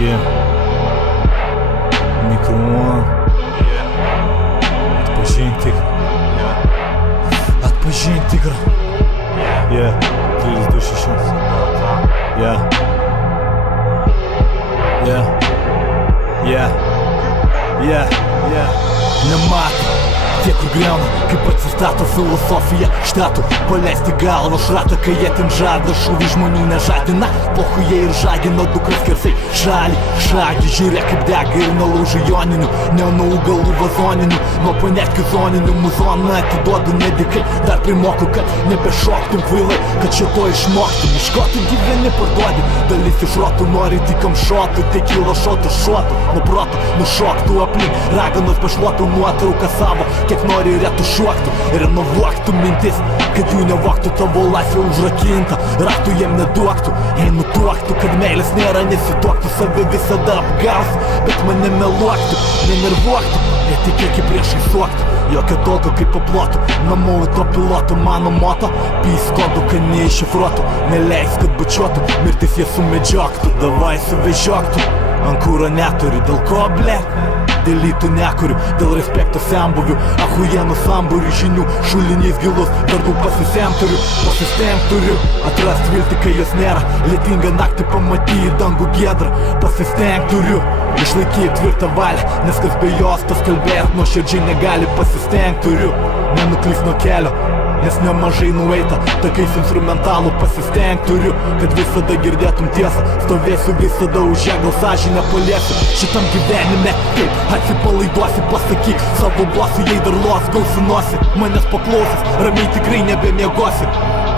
Yeah. Микрофон. Отпочинь тигр. Отпочинь тигр. Yeah. Крылья души шанс. Yeah. Yeah. Yeah. Yeah. Yeah. Nematau tiek, kur griauna, kaip atsistato filosofija štatų paleisti galvą šratą, kai jie ten žada, šūvį žmonių nežadina, pochu jie ir žagino dukras kersai šalį, šagį, žiūrėk kaip dega ir nulaužo joninių, ne nuo augalų vazoninių, nuo panetkių zoninių, muzoną atiduodu nedikai, dar primoku, kad nebešoktum kvailai, kad šito išmoktum, iš ko tu gyveni parduodi, dalis iš rotų nori tikam šotų, tai kilo šotų šotų, nuo proto nušoktų aplink, raganos bešluotų nuotrauką savo, kiek nori retušuoktų ir nuvoktų mintis, kad jų nevoktų, tavo laisvė užrakinta, raktų jiem neduoktų, jei nutuoktų, kad meilės nėra, nesituoktų, save visada apgaustų, bet mane meluoktų, nenervuoktų, netikėk į priešai suoktų, jokio tolko kaip paplotų, namo autopilotų, mano moto, pyskodų, kad neiššifruotų, neleis, kad bučiuotų, mirtis jie sumedžioktų, davai suvežioktų, ant kūro neturi, dėl ko ble? Dėl lytų nekuriu, dėl respekto senbuvių, achujenų sambūrių žinių, šulinys gilus, darbų pasistengt turiu, atrast viltį, kai jos nėra, lietingą naktį pamatyti dangų giedrą, pasistengt turiu, išlaikyti tvirtą valią, nes kas be jos, tas kalbėt nuoširdžiai negali, pasistengt turiu, nenuklyst nuo kelio, nes nemažai nueita, tokiais instrumentalų pasistengt turiu, kad visada girdėtum tiesą, stovėsiu visada už ją, gal sąžinę paliesiu, šitam gyvenime, kaip atsipalaiduosi, pasakyk savo bosui, jei dar los gausinuosi, manęs paklausęs, ramiai tikrai nebemiegosi,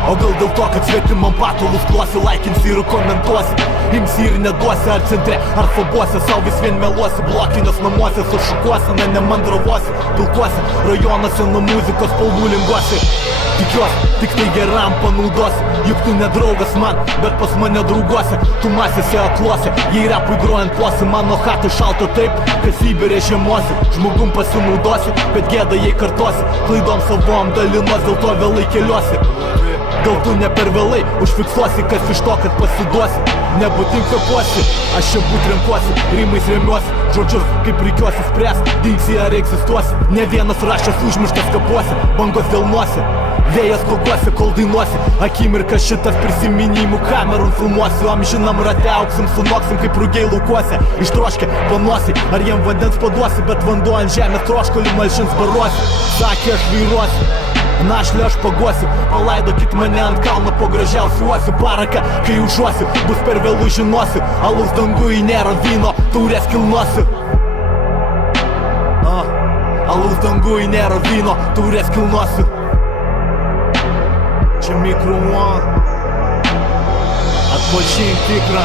o gal dėl to, kad svetimam patalus klosi, laikinsi ir komentuosi, imsi ir neduosi, ar centre, ar fobuose, sau vis vien meluosi, blokinės namuose, su šukuosena nemandravosi, pilkuose, rajonuose nuo muzikos spalvų linguosi. Tikiuosi, tik tai geram panaudosi, juk tu nedraugas man, bet pas mane drauguose, tu masėse akluose, jei rapui grojant plosi, mano chatai šalta taip, kad Sibirė žiemosi, žmogum pasinaudosi, bet gėda jei kartosi, klaidom savom dalinuos, dėl to vėlai keliuosi. Gal tu ne per vėlai užfiksuosi, kas iš to, kad pasiduosi, nebūtink kvepuosi, aš čia būt renkuosi, rimais remiuosi, žodžius kaip reikiuosi spręs, dingsi ar egzistuosi, ne vienas rašęs užmirštas kapuosi, bangos dėlnuosi, vėjas koguosi, kol dainuosi, akimirka šitas prisiminimų kamerų filmuosiu, amžinam rate auksim, sunoksim kaip rugiai laukuose, ištroškę panuosi, ar jiem vandens paduosi, bet vanduo ant žemės troškolį malšins baruosi, sakė aš vairuosi. Našlę aš paguosiu, palaidokit mane ant kalno po gražiausių uosių, paraką, kai užuosiu, bus per vėlų žinosiu, alus dangui nėra vyno, taurės kilnosiu. Alus dangui nėra vyno, taurės kilnosiu. Čia Micro One, atpažink tikrą.